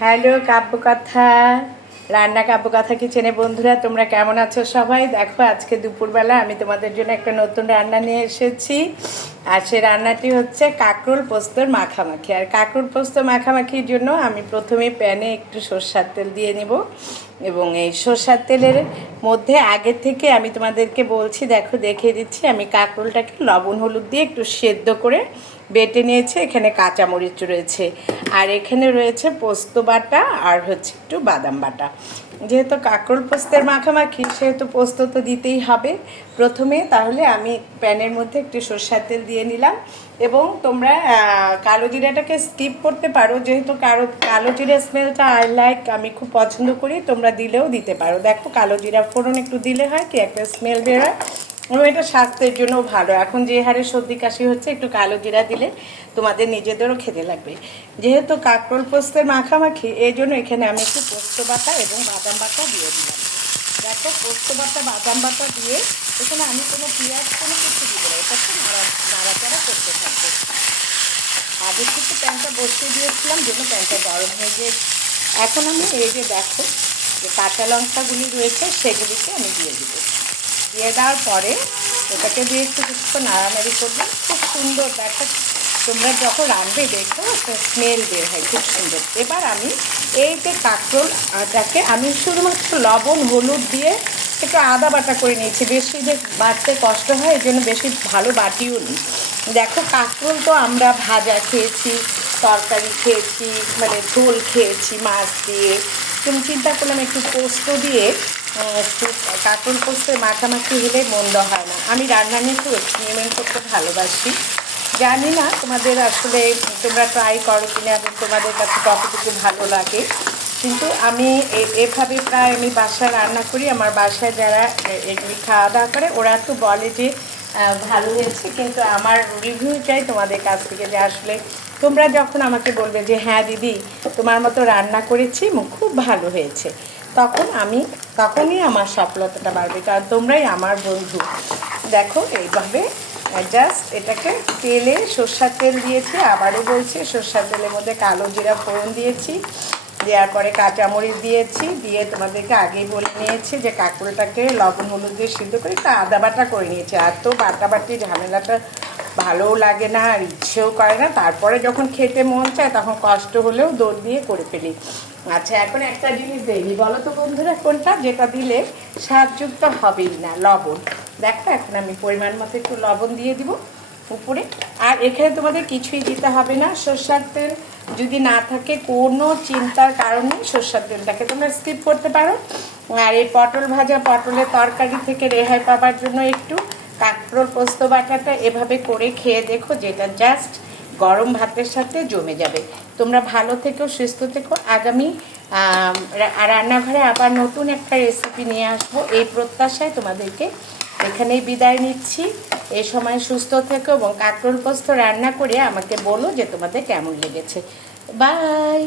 Hello Kabyakatha, রান্না কাব্যকথা কিচেনে বন্ধুরা, তোমরা কেমন আছো সবাই? দেখো আজকে দুপুরবেলা আমি তোমাদের জন্য একটা নতুন রান্না নিয়ে এসেছি। আর সে রান্নাটি হচ্ছে কাঁকরোল পোস্তর মাখামাখি। আর কাঁকরোল পোস্ত মাখামাখির জন্য আমি প্রথমে প্যানে একটু সরষের তেল দিয়ে নেব। এবং এই সরষের তেলের মধ্যে আগে থেকে আমি তোমাদেরকে বলছি, দেখো দেখিয়ে দিচ্ছি, আমি কাঁকরোলটাকে লবণ হলুদ দিয়ে একটু সেদ্ধ করে বেটে নিয়েছে। এখানে কাঁচামরিচ রয়েছে, আর এখানে রয়েছে পোস্ত বাটা, আর হচ্ছে একটু বাদাম বাটা। যেহেতু কাঁকরোল পোস্তের মাখামাখি, সেহেতু পোস্ত তো দিতেই হবে প্রথমে। তাহলে আমি প্যানের মধ্যে একটু সরষের তেল দিয়ে নিলাম। এবং তোমরা কালো জিরাটাকে স্কিপ করতে পারো, যেহেতু কালো জিরা স্মেলটা আই লাইক, আমি খুব পছন্দ করি, তোমরা দিলেও দিতে পারো। দেখো কালো জিরা ফোড়ন একটু দিলে হয় কি একটা স্মেল বেরোয়, এবং এটা স্বাস্থ্যের জন্য ভালো। এখন যে হারে সর্দি কাশি হচ্ছে, একটু কালো জিরা দিলে তোমাদের নিজেদেরও খেতে লাগবে। যেহেতু কাঁকরোল পোস্তের মাখামাখি, এই জন্য এখানে আমি একটু পোস্ত বাটা এবং বাদাম বাটা দিয়ে দিলাম। দেখো পোস্ত বাটা বাদাম বাটা দিয়ে এখানে আমি কোনো পেঁয়াজ কোনো কিছু দিব না, এটাকে নাড়াচাড়া করতে থাকবো। আগে থেকে প্যানটা বসিয়ে দিয়েছিলাম, যেন প্যানটা গরম হয়ে গিয়েছে। এখন আমি এই যে দেখো যে কাঁচা লঙ্কাগুলি রয়েছে, সেগুলিকে আমি দিয়ে দিব। দিয়ে দেওয়ার পরে এটাকে দিয়ে একটু কিছুক্ষণ নাড়ানাড়ি করবে। খুব সুন্দর দেখো, তোমরা যখন রাঁধবে দেখো একটা স্মেল বের হয়, খুব সুন্দর। এবার আমি এই যে কাঁকরোলটাকে আমি শুধুমাত্র লবণ হলুদ দিয়ে একটু আদা বাটা করে নিয়েছি। বেশি যে বাটতে কষ্ট হয়, এই জন্য বেশি ভালো বাটিও নিই। দেখো কাঁকরোল তো আমরা ভাজা খেয়েছি, তরকারি খেয়েছি, মানে ঝোল খেয়েছি মাছ দিয়ে। তুমি চিন্তা করলাম একটু পোস্ত দিয়ে কাঁকরোল পোস্তের মাখামাখি হলে মন্দ হয় না। আমি রান্না নিয়ে একটু এক্সপেরিমেন্ট করতে ভালোবাসি। জানি না তোমাদের আসলে তোমরা ট্রাই করো কিনা এবং তোমাদের কাছে কতটুকু ভালো লাগে, কিন্তু আমি এভাবে প্রায় আমি বাসায় রান্না করি। আমার বাসায় যারা এগুলি খাওয়া দাওয়া করে, ওরা তো বলে যে ভালো হয়েছে, কিন্তু আমার রিভিউ চাই তোমাদের কাছ থেকে, যে আসলে তোমরা যখন আমাকে বলবে যে হ্যাঁ দিদি তোমার মতো রান্না করেছি এবং খুব ভালো হয়েছে, তখনই আমার সফলতাটা বাড়বে, কারণ তোমরাই আমার বন্ধু। দেখো এইভাবে জাস্ট এটাকে তেলে সরষের তেল দিয়েছি, আবারও বলছি সরষের তেলের মধ্যে কালো জিরা ফোড়ন দিয়েছি, দেওয়ার পরে কাঁচামরিচ দিয়েছি, দিয়ে তোমাদেরকে আগেই বলে নিয়েছি যে কাঁকরোলটাকে লবণ হলুদ দিয়ে সিদ্ধ করে একটু আদা বাটা করে নিয়েছি। আর তো বাটাবাটি ঝামেলাটা ভালোও লাগে না, আর ইচ্ছেও করে না। তারপরে যখন খেতে মন চায়, তখন কষ্ট হলেও দৌড় দিয়ে করে ফেলি। আচ্ছা, এখন একটা জিনিস দেয়নি, বলো তো বন্ধুরা কোনটা, যেটা দিলে স্বাদযুক্ত হবেই না? লবণ। দেখো এখন আমি পরিমাণ মতো একটু লবণ দিয়ে দিব উপরে। আর এখানে তোমাদের কিছুই দিতে হবে না। সরষের তেল যদি না থাকে, কোনো চিন্তার কারণে সরষের তেলটাকে তোমরা স্কিপ করতে পারো। আর এই পটল ভাজা, পটলের তরকারি থেকে রেহাই পাবার জন্য একটু কাঁকরোল পোস্ত বাটাটা এভাবে করে খেয়ে দেখো, যেটা জাস্ট গরম ভাতের সাথে জমে যাবে। তোমরা ভালো থেকো, সুস্থ থেকো। আগামী রান্নাঘরে আবার নতুন একটা রেসিপি নিয়ে আসবো, এই প্রত্যাশায় তোমাদেরকে এখানেই বিদায় নিচ্ছি। এই সময় সুস্থ থেকো এবং কাঁকরোল পোস্ত রান্না করে আমাকে বলো যে তোমাদের কেমন লেগেছে। বাই।